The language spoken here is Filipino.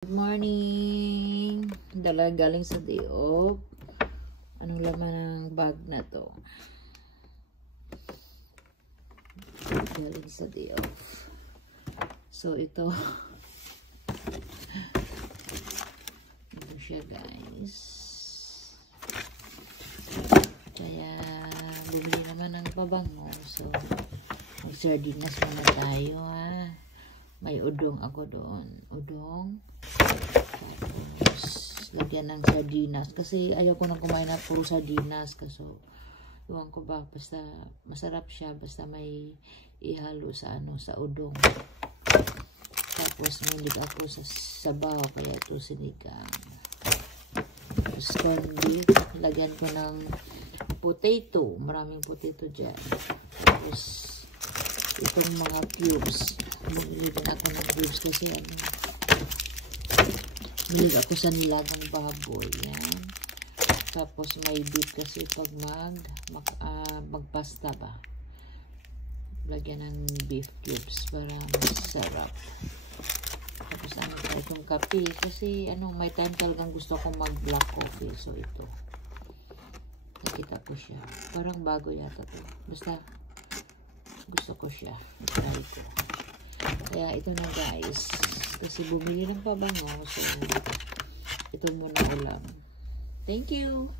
Good morning! Dala galing sa day off. Anong laman ng bag na to? Galing sa day off. So, ito. Ito siya, guys. Kaya, bumili naman ng pabango. So, mag-sardinas muna tayo, ha. May udong ako doon. Udong. Tapos, lagyan ng sardinas. Kasi ayaw ko nang kumain na puro sardinas. Kasi, iwan ko ba, basta masarap siya. Basta may ihalo sa sa udong. Tapos, mahilig ako sa sabaw. Kaya ito sinigang. Tapos, corned beef. Lagyan ko ng potato. Maraming potato dyan. Tapos, itong mga cubes. Bumili din ako ng cubes kasi bumili ako sa nilagang baboy. Yan. Tapos may beef kasi pag magpasta ba. Lagyan ng beef cubes para masarap. Tapos itong kape kasi may time talagang gusto kong mag black coffee. So ito. Nakita ko siya. Parang bago yata to. Basta gusto ko siya. Try ko. Kaya ito na, guys. Kasi bumili ng pabango. So, ito muna ulam. Thank you!